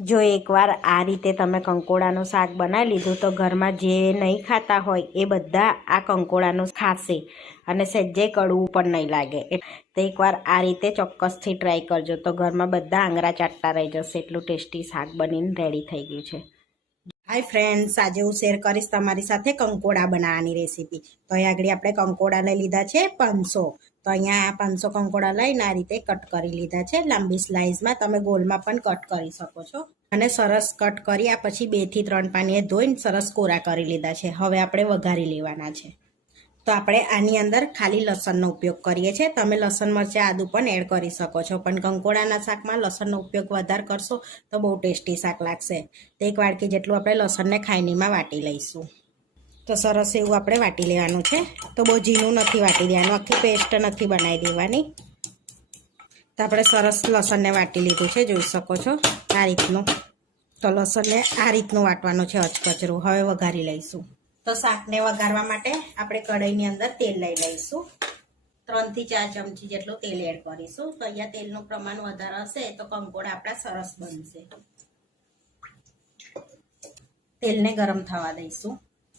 જો એકવાર આ રીતે તમે કંકોડાનું શાક બનાવી લીધું તો ઘરમાં જે નહીં ખાતા હોય એ બધા આ કંકોડાનું ખાશે અને સહેજે કડવું પણ નહીં લાગે. તો એકવાર આ રીતે ચોક્કસથી ટ્રાય કરજો તો ઘરમાં બધા આંગળા ચાટતા રહી જશે. એટલું ટેસ્ટી શાક બનીને રેડી થઈ ગયું છે. હાય ફ્રેન્ડ્સ, આજે હું શેર કરીશ તમારી સાથે કંકોડા બનાવવાની રેસીપી. તો અહીં આગળ આપણે કંકોડા લઈ લીધા છે 500. તો અહીંયા 500 કંકોડા લઈને આ રીતે કટ કરી લીધા છે. લાંબી સ્લાઇસમાં તમે ગોલમાં પણ કટ કરી શકો છો. અને સરસ કટ કર્યા પછી 2 થી 3 પાણીએ ધોઈને સરસ કોરા કરી લીધા છે. હવે આપણે વઘારી લેવાના છે. તો આપણે આની અંદર ખાલી લસણનો ઉપયોગ કરીએ છીએ. તમે લસણ મરચાં આદુ પણ એડ કરી શકો છો, પણ કંકોડાના શાકમાં લસણનો ઉપયોગ વધારે કરશો તો બહુ ટેસ્ટી શાક લાગશે. તો 1 વાટકી જેટલું આપણે લસણને ખાયણીમાં વાટી લઈશું. તો સરસ એવું આપણે વાટી લેવાનું છે. તો બહુ ઝીણું નથી વાટી દેવાનું, આખી પેસ્ટ નથી બનાવી દેવાની. તો આપણે સરસ લસણને વાટી લીધું છે, જોઈ શકો છો આ રીતનું. તો લસણને આ રીતનું વાટવાનું છે અચકચરું. હવે વઘારી લઈશું. તો શાકને વઘારવા માટે આપણે કઢાઈની અંદર તેલ લઈ લઈશું. 3 થી 4 ચમચી જેટલું તેલ એડ કરીશું. તો અહીંયા તેલનું પ્રમાણ વધારે હશે તો કંકોડા આપણા સરસ બનશે. તેલને ગરમ થવા દઈશું.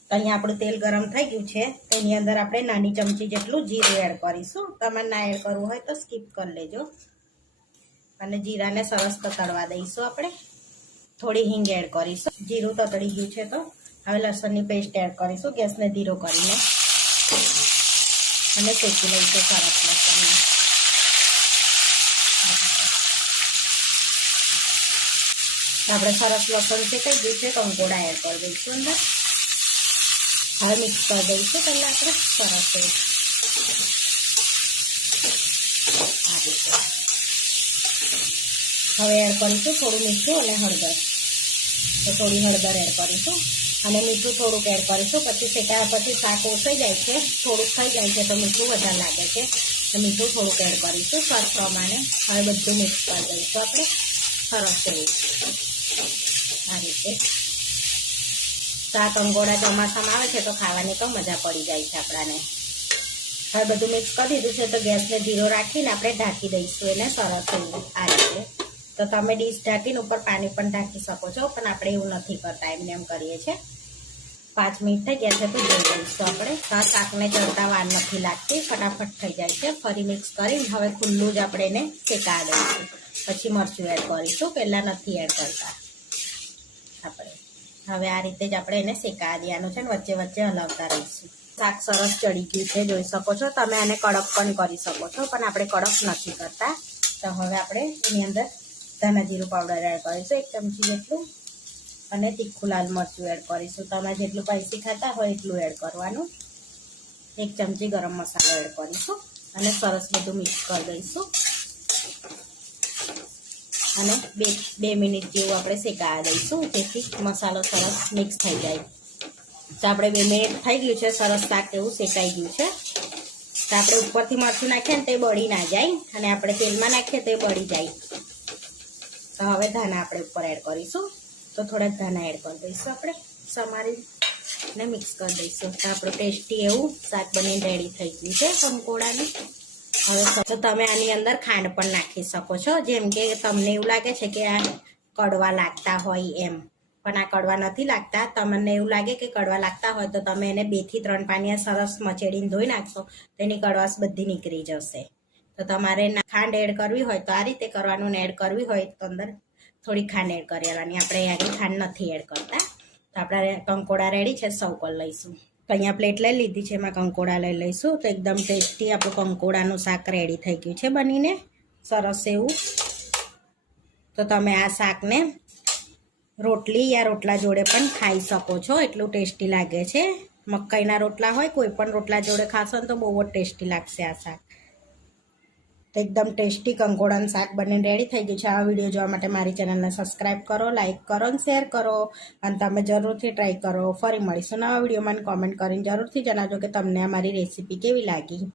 તો અહીંયા આપણું તેલ ગરમ થઈ ગયું છે. તેની અંદર આપણે નાની ચમચી જેટલું જીરું એડ કરીશું. તમારે ના એડ કરવું હોય તો સ્કીપ કરી લેજો. અને જીરાને સરસ તતડવા દઈશું. આપણે થોડી હિંગ એડ કરીશું. જીરું તતડી ગયું છે તો હવે લસણની પેસ્ટ એડ કરીશું. ગેસને ધીરો કરીને અને શેકી લઈશું સરસ લસણને. આપણે સરસ લસણ શેકાઈ ગયું છે. કંકોડા એડ કરી દઈશું અંદર. હવે મિક્સ કરી દઈશું પહેલાં આપણે સરસ આ રીતે. હવે એડ કરીશું થોડું મીઠું અને હળદર. તો થોડી હળદર એડ કરીશું અને મીઠું થોડુંક એડ કરીશું. પછી શેકાયા પછી શાક ઓસાઈ જાય છે, થોડુંક થઈ જાય છે તો મીઠું વધારે લાગે છે તો મીઠું થોડુંક એડ કરીશું સ્વાદ પ્રમાણે. હવે બધું મિક્સ કરી દઈશું આપણે સરસ એવું આ રીતે. તો આ કંકોડા ચોમાસામાં આવે છે તો ખાવાની તો મજા પડી જાય છે આપણાને. હવે બધું મિક્સ કરી દીધું છે તો ગેસને ધીરો રાખીને આપણે ઢાંકી દઈશું એને સરસ એવું આ રીતે. તો તમે ડીશ ઢાંકીને ઉપર પાણી પણ ઢાંકી શકો છો, પણ આપણે એવું નથી કરતા, એમને એમ કરીએ છીએ. 5 મિનિટ થઈ ગયા છે તો જોઈ લઈશું આપણે. તો આ શાકને ચડતા વાર નથી લાગતી, ફટાફટ થઈ જાય છે. ફરી મિક્સ કરીને હવે ખુલ્લું જ આપણે એને શેકાવા દઈશું. પછી મરચું એડ કરીશું, પહેલાં નથી એડ કરતા આપણે. હવે આ રીતે જ આપણે એને શેકાવા દેવાનું છે ને વચ્ચે વચ્ચે હલાવતા રહીશું. શાક સરસ ચડી ગયું છે, જોઈ શકો છો. તમે આને કડક પણ કરી શકો છો, પણ આપણે કડક નથી કરતા. તો હવે આપણે એની અંદર ધાણા જીરું પાવડર એડ કરીશું 1 ચમચી જેટલું. અને તીખું લાલ મરચું એડ કરીશું. તમે જેટલું સ્પાઈસી ખાતા હોય એટલું એડ કરવાનું. 1 ચમચી ગરમ મસાલો એડ કરીશું અને સરસ બધું મિક્સ કરી દઈશું. અને 2 મિનિટ જેવું આપણે શેકાવા દઈશું જેથી મસાલો સરસ મિક્સ થઈ જાય. તો આપણે 2 મિનિટ થઈ ગયું છે, સરસ શાક એવું શેકાઈ ગયું છે. તો આપણે ઉપરથી મરચું નાખીએ ને તે બળી ના જાય, અને આપણે તેલમાં નાખીએ તો બળી જાય. તો હવે ધાણા આપણે ઉપર એડ કરીશું. તો થોડાક ધાણા એડ કરી દઈશું આપણે સમારીને મિક્સ કરી દઈશું. તો આપણું ટેસ્ટી એવું શાક બનીને રેડી થઈ ગયું છે કંકોડાનું. હવે તો તમે આની અંદર ખાંડ પણ નાખી શકો છો, જેમ કે તમને એવું લાગે છે કે આ કડવા લાગતા હોય એમ, પણ આ કડવા નથી લાગતા. તમને એવું લાગે કે કડવા લાગતા હોય તો તમે એને 2 થી 3 પાણીએ સરસ મચેડીને ધોઈ નાખશો તો એની કડવાશ બધી નીકળી જશે. તો તમારે ખાંડ એડ કરવી હોય તો આ રીતે કરવાનું, ને એડ કરવી હોય તો અંદર થોડી ખાંડ એડ કરી લેવાની. આપણે આગળ ખાંડ નથી એડ કરતા. તો આપણા કંકોડા રેડી છે, સર્વ કરી લઈશું. તો અહીંયા પ્લેટ લઈ લીધી છે, એમાં કંકોડા લઈ લઈશું. તો એકદમ ટેસ્ટી આપણું કંકોડાનું શાક રેડી થઈ ગયું છે બનીને સરસ એવું. તો તમે આ શાકને રોટલી યા રોટલા જોડે પણ ખાઈ શકો છો, એટલું ટેસ્ટી લાગે છે. મકાઈના રોટલા હોય, કોઈ પણ રોટલા જોડે ખાશો ને તો બહુ જ ટેસ્ટી લાગશે આ શાક. તો એકદમ ટેસ્ટી કંકોડાનું શાક બનીને રેડી થઈ ગયું છે. આ વિડીયો જોવા માટે મારી ચેનલને સબસ્ક્રાઈબ કરો, લાઇક કરો અને શેર કરો, અને તમે જરૂરથી ટ્રાય કરો. ફરી મળીશું નવા વિડીયોમાં. કોમેન્ટ કરીને જરૂરથી જણાવજો કે તમને અમારી રેસીપી કેવી લાગી.